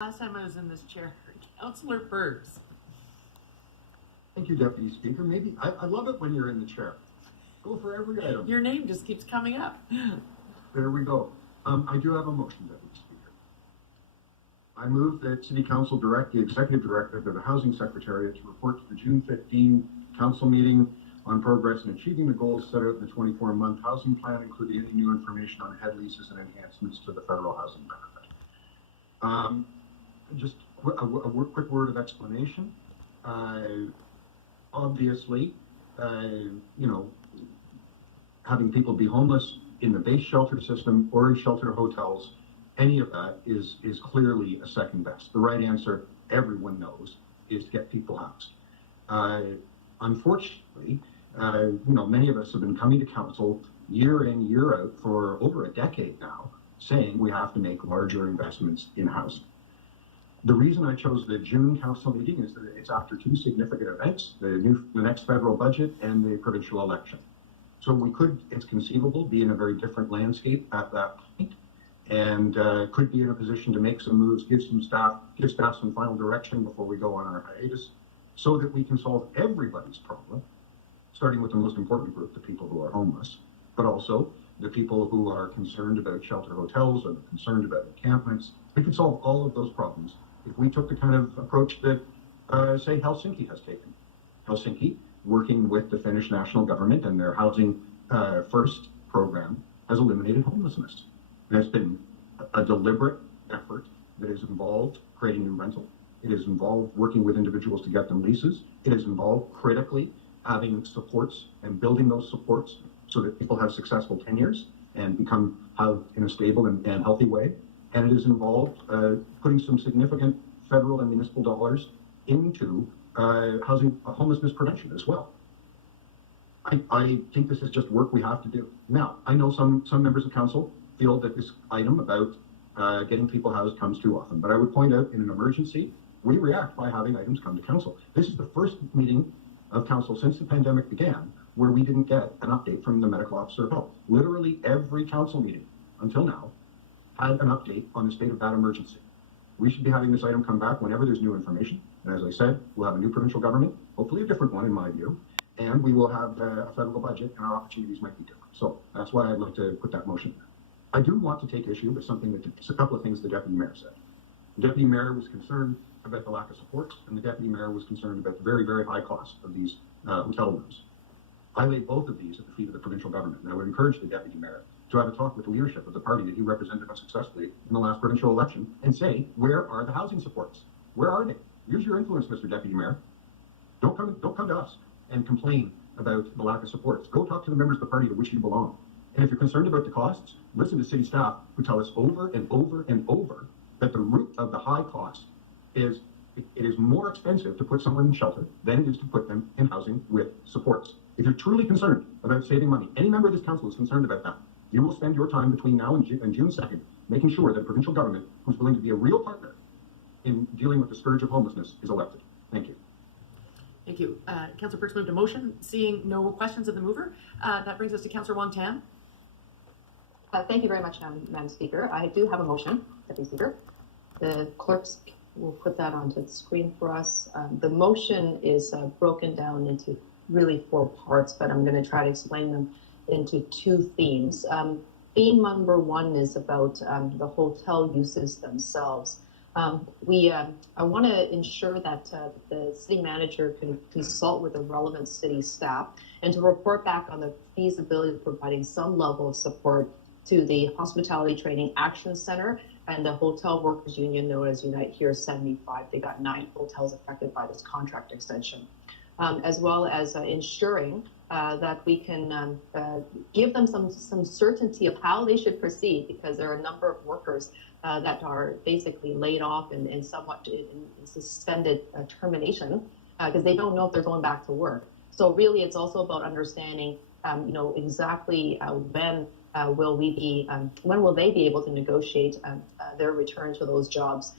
Last time I was in this chair, Councillor Burks. Thank you, Deputy Speaker. Maybe I love it when you're in the chair. Go for every item. Your name just keeps coming up. There we go. I do have a motion, Deputy Speaker. I move that City Council direct the Executive Director of the Housing Secretariat to report to the June 15 Council meeting on progress in achieving the goals set out in the 24-month housing plan, including any new information on head leases and enhancements to the federal housing benefit. Just a quick word of explanation. Obviously, having people be homeless in the base shelter system or in shelter hotels, any of that is clearly a second best. The right answer, everyone knows, is to get people housed. Unfortunately, many of us have been coming to council year in, year out for over a decade now, saying we have to make larger investments in housing. The reason I chose the June council meeting is that it's after two significant events, the next federal budget and the provincial election. So we could, it's conceivable, be in a very different landscape at that point, and could be in a position to make some moves, give staff some final direction before we go on our hiatus, so that we can solve everybody's problem, starting with the most important group, the people who are homeless, but also the people who are concerned about shelter hotels or concerned about encampments. We could solve all of those problems if we took the kind of approach that, say, Helsinki has taken. Helsinki, working with the Finnish national government and their Housing First program, has eliminated homelessness. And it's been a deliberate effort that has involved creating new rental. It has involved working with individuals to get them leases. It has involved critically having supports and building those supports so that people have successful tenures and have in a stable and healthy way. And it has involved putting some significant federal and municipal dollars into homelessness prevention as well. I think this is just work we have to do. Now, I know some members of council feel that this item about getting people housed comes too often, but I would point out in an emergency, we react by having items come to council. This is the first meeting of council since the pandemic began where we didn't get an update from the medical officer of health. Literally every council meeting until now had an update on the state of that emergency. We should be having this item come back whenever there's new information. And as I said, we'll have a new provincial government, hopefully a different one in my view, and we will have a federal budget and our opportunities might be different. So that's why I'd like to put that motion there. I do want to take issue with a couple of things the Deputy Mayor said. The Deputy Mayor was concerned about the lack of support, and the Deputy Mayor was concerned about the very, very high cost of these hotel rooms. I lay both of these at the feet of the provincial government, and I would encourage the Deputy Mayor to have a talk with the leadership of the party that he represented unsuccessfully in the last provincial election and say, where are the housing supports? Where are they? Use your influence, Mr. Deputy Mayor. Don't come to us and complain about the lack of supports. Go talk to the members of the party to which you belong. And if you're concerned about the costs, listen to city staff who tell us over and over and over that the root of the high cost is it is more expensive to put someone in shelter than it is to put them in housing with supports. If you're truly concerned about saving money, any member of this council is concerned about that. You will spend your time between now and June 2nd making sure that provincial government, who's willing to be a real partner in dealing with the scourge of homelessness, is elected. Thank you. Thank you. Councillor Burks moved a motion. Seeing no questions of the mover, that brings us to Councillor Wong Tam. Thank you very much, Madam Speaker. I do have a motion, Deputy Speaker. The clerks will put that onto the screen for us. The motion is broken down into really 4 parts, but I'm going to try to explain them into 2 themes. Theme number 1 is about the hotel uses themselves. I want to ensure that the city manager can consult with the relevant city staff and to report back on the feasibility of providing some level of support to the Hospitality Training Action Center and the Hotel Workers Union known as Unite Here 75. They got 9 hotels affected by this contract extension, as well as ensuring that we can give them some certainty of how they should proceed, because there are a number of workers that are basically laid off and somewhat in suspended termination because they don't know if they're going back to work. So really, it's also about understanding, exactly when will they be able to negotiate their return to those jobs.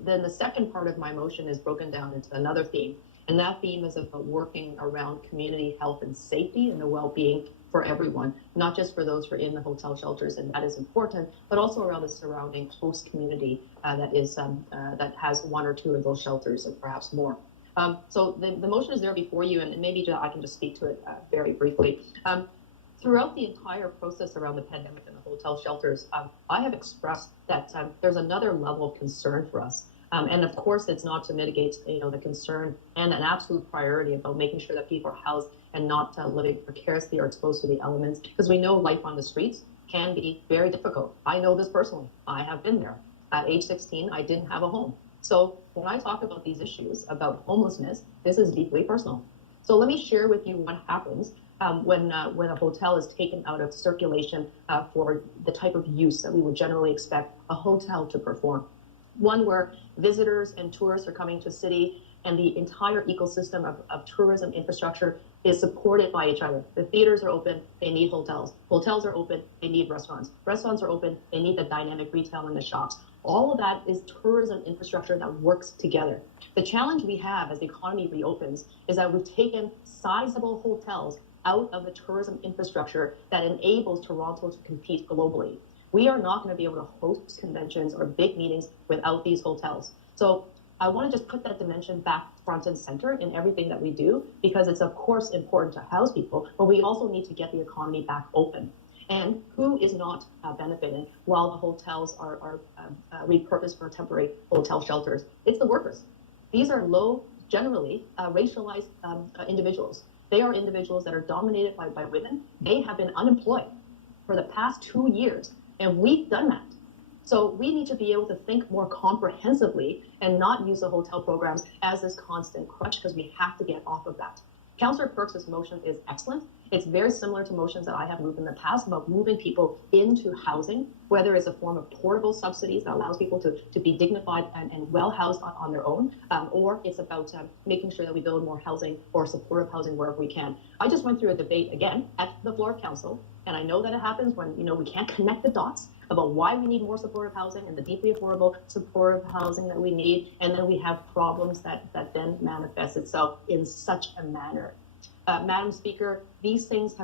Then the second part of my motion is broken down into another theme, and that theme is about working around community health and safety and the well-being for everyone, not just for those who are in the hotel shelters, and that is important, but also around the surrounding host community that has one or two of those shelters and perhaps more. So the motion is there before you, and maybe I can just speak to it very briefly. Throughout the entire process around the pandemic and the hotel shelters, I have expressed that there's another level of concern for us. And of course, it's not to mitigate, the concern and an absolute priority about making sure that people are housed and not living precariously or exposed to the elements, because we know life on the streets can be very difficult. I know this personally. I have been there. At age 16, I didn't have a home. So when I talk about these issues about homelessness, this is deeply personal. So let me share with you what happens when a hotel is taken out of circulation for the type of use that we would generally expect a hotel to perform. One where visitors and tourists are coming to a city and the entire ecosystem of tourism infrastructure is supported by each other. The theaters are open, they need hotels. Hotels are open, they need restaurants. Restaurants are open, they need the dynamic retail in the shops. All of that is tourism infrastructure that works together. The challenge we have as the economy reopens is that we've taken sizable hotels out of the tourism infrastructure that enables Toronto to compete globally. We are not going to be able to host conventions or big meetings without these hotels. So I want to just put that dimension back front and center in everything that we do, because it's of course important to house people, but we also need to get the economy back open. And who is not benefiting while the hotels are repurposed for temporary hotel shelters? It's the workers. These are low, generally racialized individuals. They are individuals that are dominated by women. They have been unemployed for the past 2 years. And we've done that. So we need to be able to think more comprehensively and not use the hotel programs as this constant crutch, because we have to get off of that. Councillor Perks' motion is excellent. It's very similar to motions that I have moved in the past about moving people into housing, whether it's a form of portable subsidies that allows people to be dignified and well housed on their own, or it's about making sure that we build more housing or supportive housing wherever we can. I just went through a debate again at the floor of council, and I know that it happens when we can't connect the dots about why we need more supportive housing and the deeply affordable supportive housing that we need, and then we have problems that then manifest itself in such a manner. Madam Speaker, these things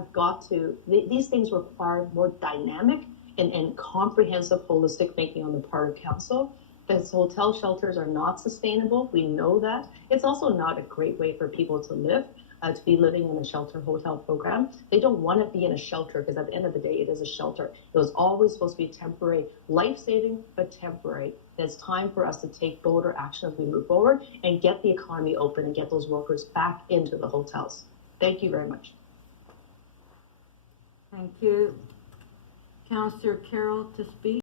require more dynamic and comprehensive holistic thinking on the part of council. Because hotel shelters are not sustainable, we know that. It's also not a great way for people to live. To be living in a shelter hotel program. They don't want to be in a shelter, because at the end of the day, it is a shelter. It was always supposed to be temporary, life-saving, but temporary. It's time for us to take bolder action as we move forward and get the economy open and get those workers back into the hotels. Thank you very much. Thank you. Councillor Carroll to speak.